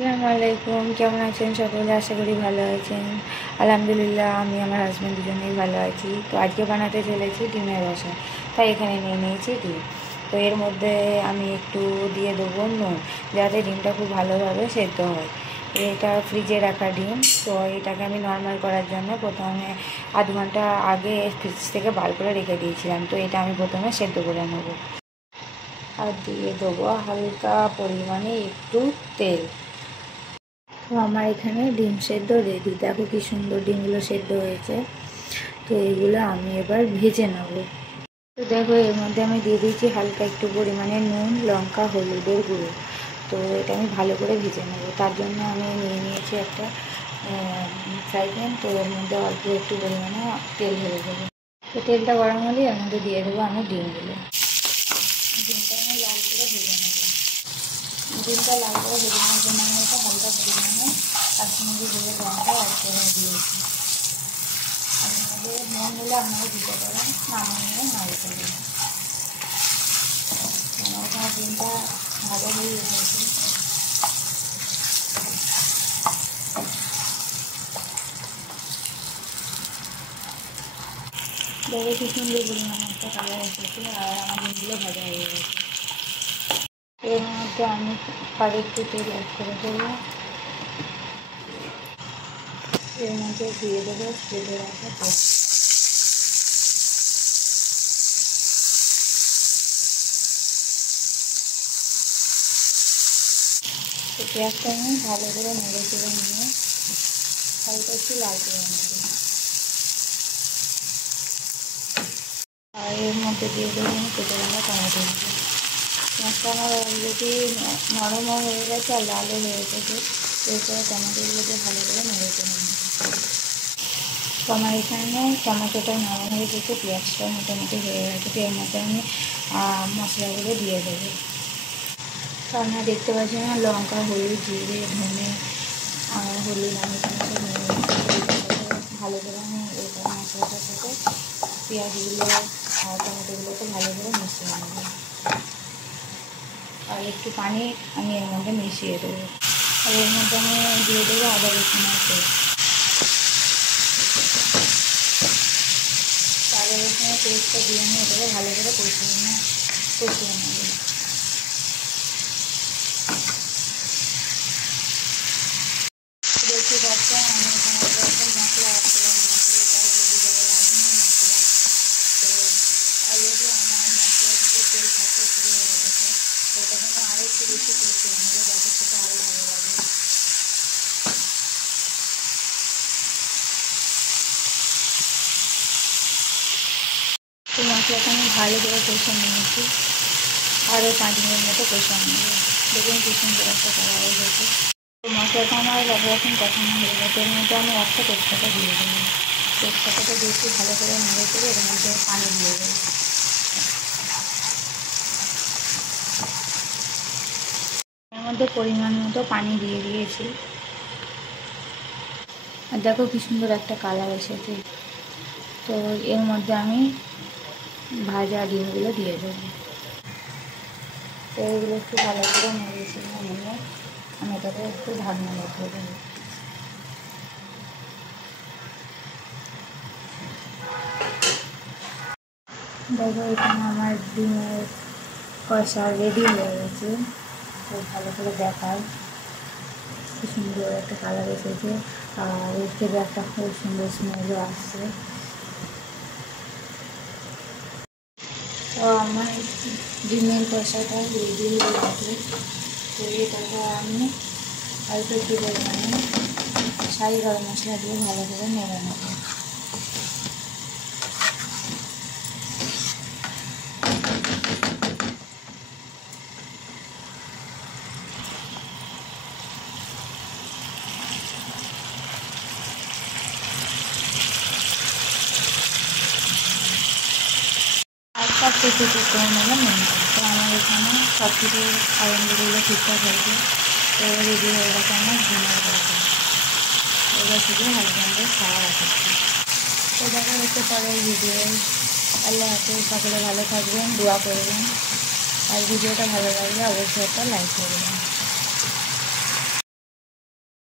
আসসালামু আলাইকুম, কেমন আছেন সকলে? আশা করি ভালো আছেন। আলহামদুলিল্লাহ, আমি আমার হাজব্যান্ড দুজনেই ভালো আছি। তো আজকে বানাতে চলেছি ডিমের রসা। তাই এখানে নিয়ে নিয়েছি ডিম। তো এর মধ্যে আমি একটু দিয়ে দেবো নুন, যাতে ডিমটা খুব ভালোভাবে সেদ্ধ হয়। এটা ফ্রিজে রাখা ডিম। তো এটাকে আমি নর্মাল করার জন্য প্রথমে আধ ঘন্টা আগে ফ্রিজ থেকে বার করে রেখে দিয়েছিলাম। তো এটা আমি প্রথমে সেদ্ধ করে নেব। আর দিয়ে দেবো হালকা পরিমাণে একটু তেল। তো আমার এখানে ডিম সেদ্ধ রেডি। দেখো কি সুন্দর ডিমগুলো সেদ্ধ হয়েছে। তো এইগুলো আমি এবার ভেজে নেব। তো দেখো এর মধ্যে আমি দিয়ে দিয়েছি হালকা একটু পরিমাণে নুন, লঙ্কা, হলুদের গুঁড়ো। তো এটা আমি ভালো করে ভেজে নেব। তার জন্য আমি নিয়ে নিয়েছি একটা ফ্রাই প্যান। তো এর মধ্যে অল্প একটু পরিমাণে তেল ঢেলে দেবো। তো তেলটা গরম হলেই এর মধ্যে দিয়ে দেবো আমি ডিমগুলো। ডিমটা আমি লাল করে ভেজে নেব। ডিমটা লাল করে ভেজে নেওয়ার জন্য আমি এটা হালকা পরিমাণে কাশ্মীরি গুঁড়ো লঙ্কা অ্যাড করে দিয়েছি। আপনাদের মন হলে আপনারা দিতে পারেন, না মন হলে না দিতে পারেন। আমার এখানে ডিমটা ভালো হয়ে এসেছে। দেখো কি সুন্দর পরিমাণে একটা কালার এসেছে আর আমার ডিমগুলো ভাজা হয়ে গেছে। এর মধ্যে আমি আরেকটু তেল অ্যাড করে দেবো। এর মধ্যে দিয়ে দেবো ভেজে রাখা তেল। তো পেঁয়াজটা আমি ভালো করে নেড়ে চেড়ে নিয়ে হালকা একটু লাল করে নেব। আর এর মধ্যে দিয়ে দেবো আমি কেটে রাখা টমেটোগুলো। পেঁয়াজটা আমার অলরেডি নরমও হয়ে গেছে আর লালও হয়ে গেছে। এরপরে টমেটোগুলো দিয়ে ভালো করে নেড়ে চেড়ে নেব। তো আমার এখানে টমেটোটা নরম হয়ে গেছে, পেঁয়াজটাও মোটামুটি হয়ে গেছে। তো এর মধ্যে আমি মশলাগুলো দিয়ে দেবো। তো আপনারা দেখতে পাচ্ছেন না, লঙ্কা, হলুদ, জিরে, ধনে আর হলুদ আমি এখানে ভালো করে আমি এটা মশলাটার সাথে পেঁয়াজগুলো আর টমেটোগুলোকে ভালো করে মিশিয়ে নেব। আর একটু পানি আমি এর মধ্যে মিশিয়ে দেবো। আর এর মধ্যে আমি দিয়ে দেবো আদা রসুনের পেস্ট। আদা রসুনের পেস্টটা দিয়ে আমি এটাকে ভালো করে কষিয়ে নেব। দেখতে পাচ্ছেন আমি এখানে একটা মশলা অ্যাড করলাম। মশলাটা হলো দুবারে রাঁধুনি মশলা। তো অলরেডি আমার মশলা থেকে তেল ছাড়তে শুরু হয়ে গেছে। তো এটা কিন্তু আরও একটু বেশি কষিয়ে নেবো, যাতে সেটা আরও ভালো লাগে। তো মশলাটা আমি ভালো করে কষে নিয়েছি। আরও 5 মিনিট মতো কষে নেব। দেখুন কি সুন্দর একটা কালার হয়েছে। তো মশলাটা আমার যখন কষানো হয়ে গেছে, এর মধ্যে আমি একটা তেজপাতা দিয়ে দেবো। তেজপাতাটা দিয়ে একটু ভালো করে নেড়ে করে এর মধ্যে পানি দিয়ে দেবো। এর মধ্যে পরিমাণ মতো পানি দিয়ে দিয়েছি। আর দেখো কি সুন্দর একটা কালার এসেছে। তো এর মধ্যে আমি ভাজা ডিমগুলো দিয়ে দেবো। তো এগুলো একটু ভালো করে নেড়েছি নিয়ে আমি এটাকে একটু ঢাকনা রেখে দেবো। দেখো এখানে আমার ডিমের কষা রেডি হয়ে গেছে। খুব ভালো করে দেখায় কি সুন্দর একটা কালার এসেছে। আর এর থেকে একটা খুব সুন্দর স্মেলও আসছে। তো আমার ডিমের কষাটা রেডি হয়ে গেছে। তো এটাকে আমি অল্প একটু পরিমাণে শাহি গরম মশলা দিয়ে ভালো করে নেড়ে নেব। আর সব কিছু ঠিক করে নেবেন নুন। তো আমার এখানে সব কিছু আলহামদুলিল্লাহ ঠিকঠাক হয়েছে। তো রেডি হয়ে গেছে আমার ডিমের কষা। এবার শুধু হাজব্যান্ডের খাওয়ার অপেক্ষা। তো দেখা হচ্ছে পরের ভিডিও। আল্লাহ হাফেজ। সকলে ভালো থাকবেন, দোয়া করবেন। আর ভিডিওটা ভালো লাগলে অবশ্যই একটা লাইক করবেন।